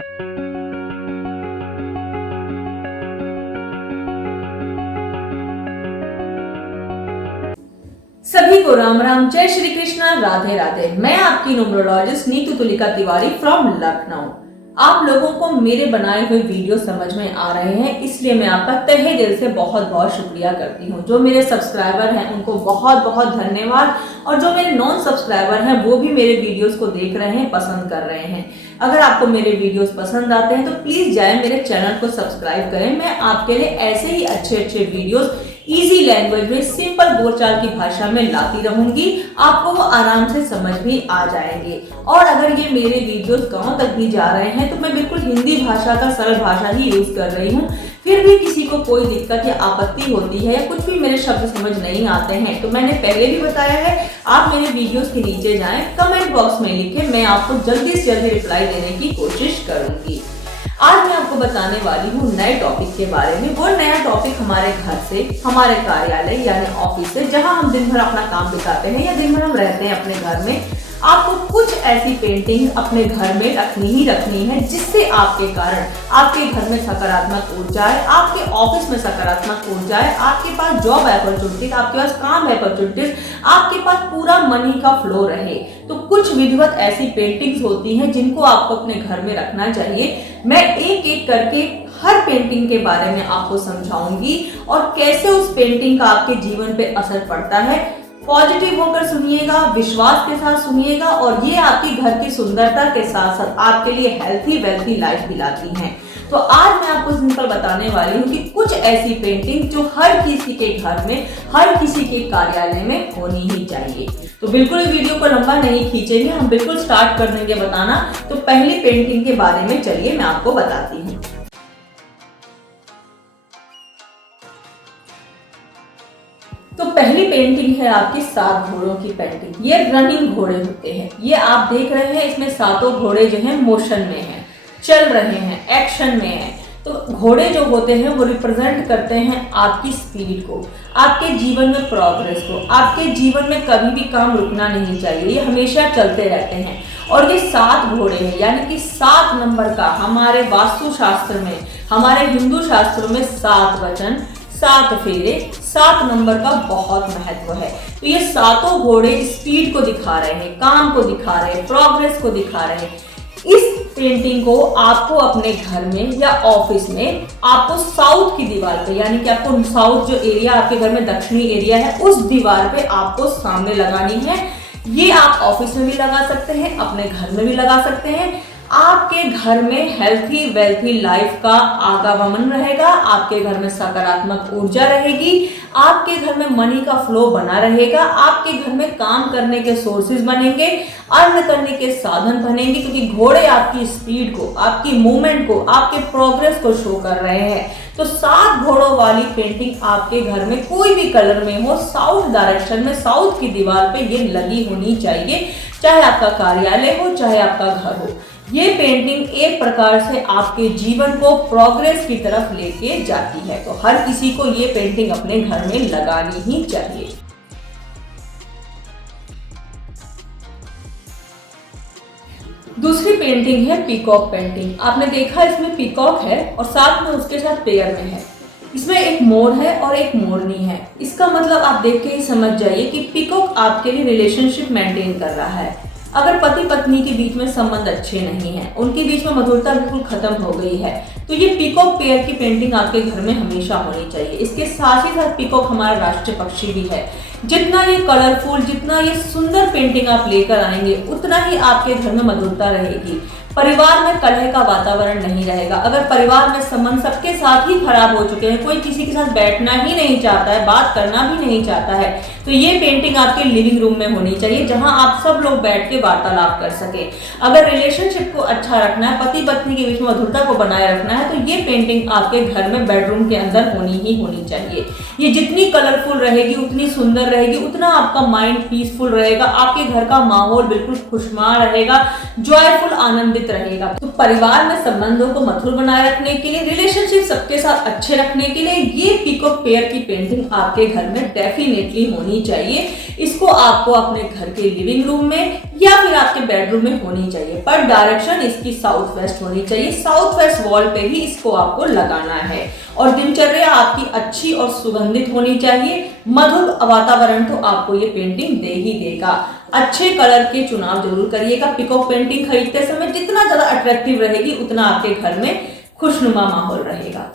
सभी को राम राम, जय श्री कृष्णा, राधे राधे। मैं आपकी न्यूमरोलॉजिस्ट नीतू तुलिका तिवारी फ्रॉम लखनऊ। आप लोगों को मेरे बनाए हुए वीडियो समझ में आ रहे हैं, इसलिए मैं आपका तहे दिल से बहुत बहुत शुक्रिया करती हूँ। जो मेरे सब्सक्राइबर हैं उनको बहुत बहुत धन्यवाद, और जो मेरे नॉन सब्सक्राइबर हैं वो भी मेरे वीडियोस को देख रहे हैं, पसंद कर रहे हैं। अगर आपको मेरे वीडियोस पसंद आते हैं तो प्लीज जाए मेरे चैनल को सब्सक्राइब करें। मैं आपके लिए ऐसे ही अच्छे अच्छे वीडियोस इजी लैंग्वेज में, सिंपल बोलचाल की भाषा में लाती रहूंगी। आपको वो आराम से समझ भी आ जाएंगे। और अगर ये मेरे वीडियोस गांव तक भी जा रहे हैं तो मैं बिल्कुल हिंदी भाषा का सरल भाषा ही यूज कर रही हूँ। फिर भी किसी को कोई दिक्कत या आपत्ति होती है या कुछ भी मेरे शब्द समझ नहीं आते हैं तो मैंने पहले भी बताया है, आप मेरे वीडियोस के नीचे जाएं, कमेंट बॉक्स में लिखें, मैं आपको जल्दी से जल्दी रिप्लाई देने की कोशिश करूंगी। आज मैं आपको बताने वाली हूँ नए टॉपिक के बारे में। वो नया टॉपिक हमारे घर से, हमारे कार्यालय यानी ऑफिस से, जहाँ हम दिन भर अपना काम बिताते हैं या दिन भर हम रहते हैं अपने घर में, आपको कुछ ऐसी पेंटिंग अपने घर में रखनी है जिससे आपके कारण आपके घर में सकारात्मक ऊर्जा है, आपके ऑफिस में सकारात्मक ऊर्जा है, आपके पास जॉब अपॉर्चुनिटीज, आपके पास काम अपॉर्चुनिटीज, आपके पास पूरा मनी का फ्लो रहे। तो कुछ विधिवत ऐसी पेंटिंग्स होती हैं जिनको आपको अपने घर में रखना चाहिए। मैं एक एक करके हर पेंटिंग के बारे में आपको समझाऊंगी और कैसे उस पेंटिंग का आपके जीवन पे असर पड़ता है। पॉजिटिव होकर सुनिएगा, विश्वास के साथ सुनिएगा, और ये आपकी घर की सुंदरता के साथ साथ आपके लिए हेल्थी वेल्थी लाइफ दिलाती हैं। तो आज मैं आपको सिंपल बताने वाली हूँ कि कुछ ऐसी पेंटिंग जो हर किसी के घर में, हर किसी के कार्यालय में होनी ही चाहिए। तो बिल्कुल वीडियो को लंबा नहीं खींचेंगे, हम बिल्कुल स्टार्ट कर देंगे बताना। तो पहली पेंटिंग के बारे में चलिए मैं आपको बताती हूँ। तो पहली पेंटिंग है आपकी 7 घोड़ों की पेंटिंग। ये रनिंग घोड़े होते हैं। ये आप देख रहे हैं, इसमें 7 घोड़े जो हैं मोशन में हैं, चल रहे हैं, एक्शन में हैं। तो घोड़े जो होते हैं वो रिप्रेजेंट करते हैं आपकी स्पीड को, आपके जीवन में प्रोग्रेस को। आपके जीवन में कभी भी काम रुकना नहीं चाहिए, ये हमेशा चलते रहते हैं। और ये 7 घोड़े हैं, यानी कि 7 नंबर का हमारे वास्तु शास्त्र में, हमारे हिंदू शास्त्रों में 7 वचन, 7 फेरे, 7 नंबर का बहुत महत्व है। तो ये 7 घोड़े स्पीड को दिखा रहे हैं, काम को दिखा रहे हैं, प्रोग्रेस को दिखा रहे हैं। इस पेंटिंग को आपको अपने घर में या ऑफिस में, आपको साउथ की दीवार पे, यानी कि आपको साउथ जो एरिया आपके घर में दक्षिणी एरिया है, उस दीवार पे आपको सामने लगानी है। ये आप ऑफिस में भी लगा सकते हैं, अपने घर में भी लगा सकते हैं। आपके घर में हेल्थी वेल्थी लाइफ का आगमन रहेगा, आपके घर में सकारात्मक ऊर्जा रहेगी, आपके घर में मनी का फ्लो बना रहेगा, आपके घर में काम करने के सोर्सेज बनेंगे, अर्न करने के साधन बनेंगे, क्योंकि घोड़े आपकी स्पीड को, आपकी मूवमेंट को, आपके प्रोग्रेस को शो कर रहे हैं। तो 7 घोड़ों वाली पेंटिंग आपके घर में कोई भी कलर में हो, साउथ डायरेक्शन में, साउथ की दीवार पे ये लगी होनी चाहिए, चाहे आपका कार्यालय हो, चाहे आपका घर हो। ये पेंटिंग एक प्रकार से आपके जीवन को प्रोग्रेस की तरफ लेके जाती है। तो हर किसी को ये पेंटिंग अपने घर में लगानी ही चाहिए। दूसरी पेंटिंग है पीकॉक पेंटिंग। आपने देखा इसमें पीकॉक है और साथ में उसके साथ पेयर में है। इसमें एक मोर है और एक मोरनी है। इसका मतलब आप देख के ही समझ जाइए कि पीकॉक आपके लिए रिलेशनशिप मेंटेन कर रहा है। अगर पति पत्नी के बीच में संबंध अच्छे नहीं है, उनके बीच में मधुरता बिल्कुल खत्म हो गई है, तो ये पीकॉक पेयर की पेंटिंग आपके घर में हमेशा होनी चाहिए। इसके साथ ही साथ पीकॉक हमारा राष्ट्रीय पक्षी भी है। जितना ये कलरफुल, जितना ये सुंदर पेंटिंग आप लेकर आएंगे, उतना ही आपके घर में मधुरता रहेगी। परिवार में कलह का वातावरण नहीं रहेगा। अगर परिवार में संबंध सबके साथ ही खराब हो चुके हैं, कोई किसी के साथ बैठना ही नहीं चाहता है, बात करना भी नहीं चाहता है, तो ये पेंटिंग आपके लिविंग रूम में होनी चाहिए, जहां आप सब लोग बैठ के वार्तालाप कर सके। अगर रिलेशनशिप को अच्छा रखना है, पति पत्नी के बीच में मधुरता को बनाए रखना है, तो ये पेंटिंग आपके घर में बेडरूम के अंदर होनी ही होनी चाहिए। ये जितनी कलरफुल रहेगी, उतनी सुंदर रहेगी, उतना आपका माइंड पीसफुल रहेगा, आपके घर का माहौल बिल्कुल खुशनुमा रहेगा, जॉयफुल, आनंदित रहेगा। तो परिवार में संबंधों को मधुर बनाए रखने के लिए, रिलेशनशिप सबके साथ अच्छे रखने के लिए ये पीकॉक पेयर की पेंटिंग आपके घर में डेफिनेटली होनी होनी चाहिए। इसको आपको अपने घर के लिविंग रूम में या फिर आपके बेडरूम में होनी चाहिए, पर डायरेक्शन इसकी साउथ वेस्ट होनी चाहिए। साउथ वेस्ट वॉल पे ही इसको आपको लगाना है और दिनचर्या आपकी अच्छी और सुगंधित होनी चाहिए। मधुर वातावरण तो आपको ये पेंटिंग दे ही देगा। अच्छे कलर के चुनाव जरूर करिएगा। पीकॉक पेंटिंग खरीदते समय जितना ज्यादा अट्रैक्टिव रहेगी उतना आपके घर में खुशनुमा माहौल रहेगा।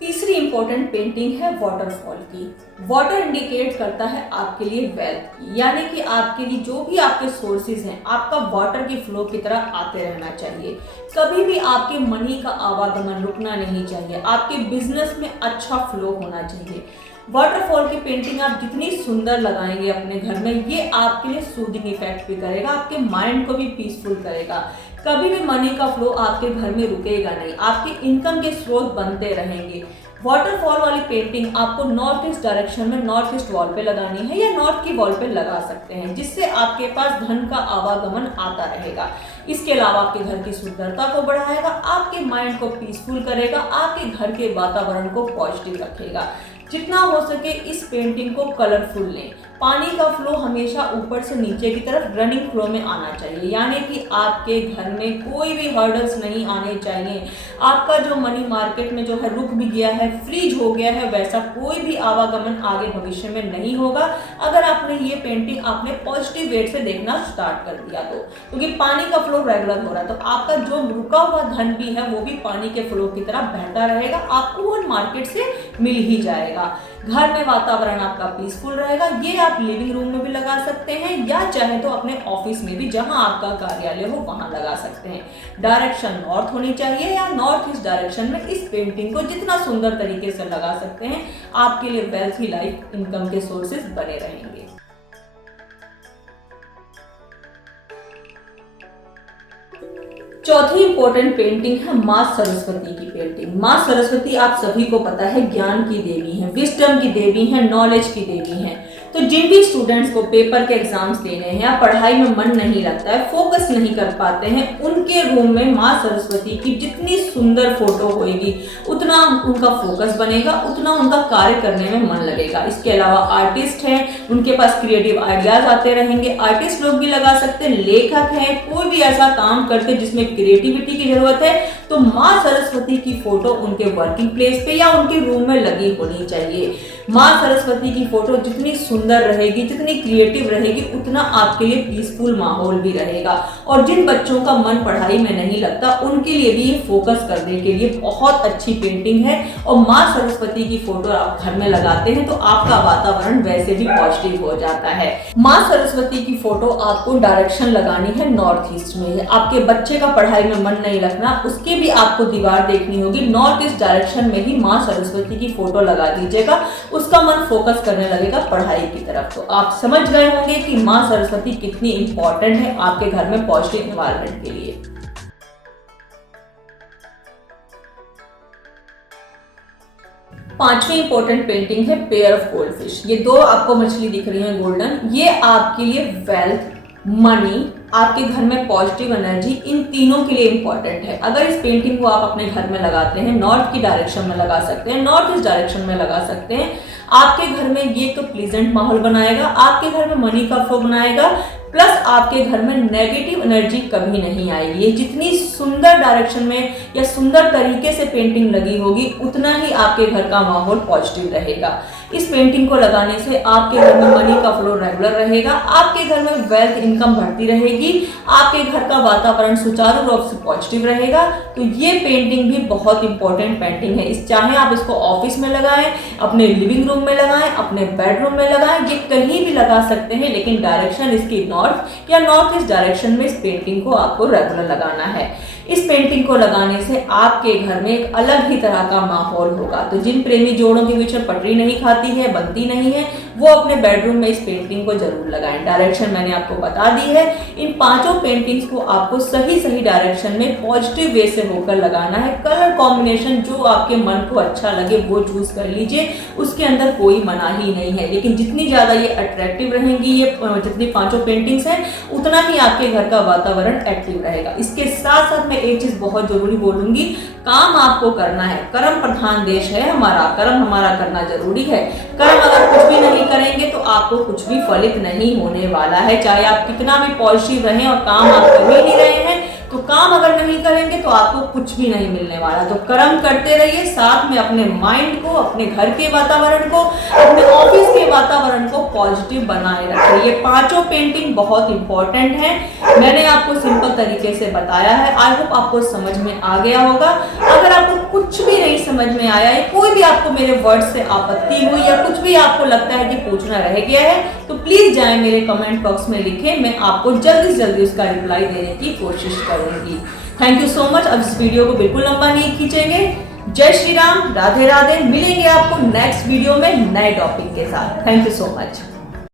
तीसरी इंपॉर्टेंट पेंटिंग है वाटरफॉल की। वाटर इंडिकेट करता है आपके लिए वेल्थ की, यानी कि आपके लिए जो भी आपके सोर्सेज हैं, आपका वाटर की फ्लो की तरह आते रहना चाहिए। कभी भी आपके मनी का आवागमन रुकना नहीं चाहिए। आपके बिजनेस में अच्छा फ्लो होना चाहिए। वाटरफॉल की पेंटिंग आप जितनी सुंदर लगाएंगे अपने घर में, ये आपके लिए सूदिंग इफेक्ट भी करेगा, आपके माइंड को भी पीसफुल करेगा। कभी भी मनी का फ्लो आपके घर में रुकेगा नहीं, आपके इनकम के स्रोत बनते रहेंगे। वाटरफॉल वाली पेंटिंग आपको नॉर्थ ईस्ट डायरेक्शन में नॉर्थ ईस्ट वॉल पे लगानी है या नॉर्थ की वॉल पे लगा सकते हैं, जिससे आपके पास धन का आवागमन आता रहेगा। इसके अलावा आपके घर की सुंदरता को बढ़ाएगा, आपके माइंड को पीसफुल करेगा, आपके घर के वातावरण को पॉजिटिव रखेगा। जितना हो सके इस पेंटिंग को कलरफुल लें। पानी का फ्लो हमेशा ऊपर से नीचे की तरफ रनिंग फ्लो में आना चाहिए, यानी कि आपके घर में कोई भी हर्डल्स नहीं आने चाहिए। आपका जो मनी मार्केट में जो है रुक भी गया है, फ्रीज हो गया है, वैसा कोई भी आवागमन आगे भविष्य में नहीं होगा अगर आपने ये पेंटिंग आपने पॉजिटिव वे से देखना स्टार्ट कर दिया तो। क्योंकि पानी का फ्लो रेगुलर हो रहा है तो आपका जो रुका हुआ धन भी है वो भी पानी के फ्लो की तरह बहता रहेगा, आपको वो मार्केट से मिल ही जाएगा। घर में वातावरण आपका पीसफुल रहेगा। ये आप लिविंग रूम में भी लगा सकते हैं या चाहे तो अपने ऑफिस में भी, जहां आपका कार्यालय हो वहां लगा सकते हैं। डायरेक्शन नॉर्थ होनी चाहिए या नॉर्थ ईस्ट डायरेक्शन में इस पेंटिंग को जितना सुंदर तरीके से लगा सकते हैं, आपके लिए वेल्थी लाइफ इनकम के सोर्सेज बने रहेंगे। चौथी इंपॉर्टेंट पेंटिंग है माँ सरस्वती की पेंटिंग। माँ सरस्वती आप सभी को पता है ज्ञान की देवी है, विजडम की देवी है, नॉलेज की देवी है। तो जिन भी स्टूडेंट्स को पेपर के एग्जाम्स देने हैं या पढ़ाई में मन नहीं लगता है, फोकस नहीं कर पाते हैं, उनके रूम में माँ सरस्वती की जितनी सुंदर फोटो होगी उतना उनका फोकस बनेगा, उतना उनका कार्य करने में मन लगेगा। इसके अलावा आर्टिस्ट हैं, उनके पास क्रिएटिव आइडियाज आते रहेंगे। आर्टिस्ट लोग भी लगा सकते हैं, लेखक हैं, कोई भी ऐसा काम करते जिसमें क्रिएटिविटी की जरूरत है तो माँ सरस्वती की फोटो उनके वर्किंग प्लेस पे या उनके रूम में लगी होनी चाहिए। माँ सरस्वती की फोटो जितनी सुंदर रहेगी, जितनी क्रिएटिव रहेगी, उतना आपके लिए पीसफुल माहौल भी रहेगा। और जिन बच्चों का मन पढ़ाई में नहीं लगता उनके लिए भी ये फोकस करने के लिए बहुत अच्छी पेंटिंग है। और माँ सरस्वती की फोटो आप घर में लगाते हैं तो आपका वातावरण वैसे भी पॉजिटिव हो जाता है। माँ सरस्वती की फोटो आपको डायरेक्शन लगानी है नॉर्थ ईस्ट में। आपके बच्चे का पढ़ाई में मन नहीं लगना, उसकी भी आपको दीवार देखनी होगी, नॉर्थ ईस्ट डायरेक्शन में ही माँ सरस्वती की फोटो लगा दीजिएगा, उसका मन फोकस करने लगेगा पढ़ाई की तरफ। तो आप समझ गए होंगे कि माँ सरस्वती कितनी इंपॉर्टेंट है आपके घर में पॉजिटिव एनवायरनमेंट के लिए। पांचवी इंपॉर्टेंट पेंटिंग है पेयर ऑफ गोल्ड फिश। ये दो आपको मछली दिख रही है गोल्डन, ये आपके लिए वेल्थ, मनी, आपके घर में पॉजिटिव एनर्जी, इन तीनों के लिए इंपॉर्टेंट है। अगर इस पेंटिंग को आप अपने घर में लगाते हैं, नॉर्थ की डायरेक्शन में लगा सकते हैं, नॉर्थ ईस्ट डायरेक्शन में लगा सकते हैं, आपके घर में ये तो प्लीजेंट माहौल बनाएगा, आपके घर में मनी का फ्लो बनाएगा, प्लस आपके घर में नेगेटिव एनर्जी कभी नहीं आएगी। ये जितनी सुंदर डायरेक्शन में या सुंदर तरीके से पेंटिंग लगी होगी उतना ही आपके घर का माहौल पॉजिटिव रहेगा। इस पेंटिंग को लगाने से आपके घर में मनी का फ्लो रेगुलर रहेगा, आपके घर में वेल्थ इनकम बढ़ती रहेगी, आपके घर का वातावरण सुचारू रूप से पॉजिटिव रहेगा। तो ये पेंटिंग भी बहुत इंपॉर्टेंट पेंटिंग है। चाहे आप इसको ऑफिस में लगाएं, अपने लिविंग रूम में लगाएं, अपने बेडरूम में लगाएं, ये कहीं भी लगा सकते हैं, लेकिन डायरेक्शन इसकी नॉर्थ या नॉर्थ ईस्ट डायरेक्शन में इस पेंटिंग को आपको रेगुलर लगाना है। इस पेंटिंग को लगाने से आपके घर में एक अलग ही तरह का माहौल होगा। तो जिन प्रेमी जोड़ों के बीच में पटरी नहीं खाती है, बनती नहीं है, वो अपने बेडरूम में इस पेंटिंग को जरूर लगाएं। डायरेक्शन मैंने आपको बता दी है। इन 5 पेंटिंग्स को आपको सही सही डायरेक्शन में पॉजिटिव वे से होकर लगाना है। कलर कॉम्बिनेशन जो आपके मन को अच्छा लगे वो चूज कर लीजिए, उसके अंदर कोई मनाही नहीं है। लेकिन जितनी ज्यादा ये अट्रैक्टिव रहेंगी, ये जितनी 5 पेंटिंग्स हैं, उतना ही आपके घर का वातावरण एक्टिव रहेगा। इसके साथ साथ मैं एक चीज बहुत जरूरी बोलूंगी, काम आपको करना है। कर्म प्रधान देश है हमारा, कर्म हमारा करना जरूरी है। कर्म अगर कुछ भी नहीं करेंगे तो आपको कुछ भी फलित नहीं होने वाला है। चाहे आप कितना भी पॉजिटिव रहें और काम आप कर ही नहीं रहे हैं, तो काम अगर नहीं करेंगे तो आपको कुछ भी नहीं मिलने वाला। तो कर्म करते रहिए, साथ में अपने माइंड को, अपने घर के वातावरण को, अपने ऑफिस के वातावरण को पॉजिटिव बनाए रखिए। ये 5 पेंटिंग बहुत इंपॉर्टेंट है। मैंने आपको सिंपल तरीके से बताया है। आई होप आपको समझ में आ गया होगा। अगर आपको कुछ भी नहीं समझ में आया है, कोई भी आपको मेरे वर्ड से आपत्ति हुई या कुछ भी आपको लगता है कि पूछना रह गया है, तो प्लीज जाए मेरे कमेंट बॉक्स में लिखें। मैं आपको जल्दी से जल्दी उसका रिप्लाई देने की कोशिश करूंगी। Thank you so much. अब इस वीडियो को बिल्कुल लंबा नहीं खींचेंगे। जय श्री राम, राधे राधे। मिलेंगे आपको नेक्स्ट वीडियो में नए टॉपिक के साथ। Thank you so much.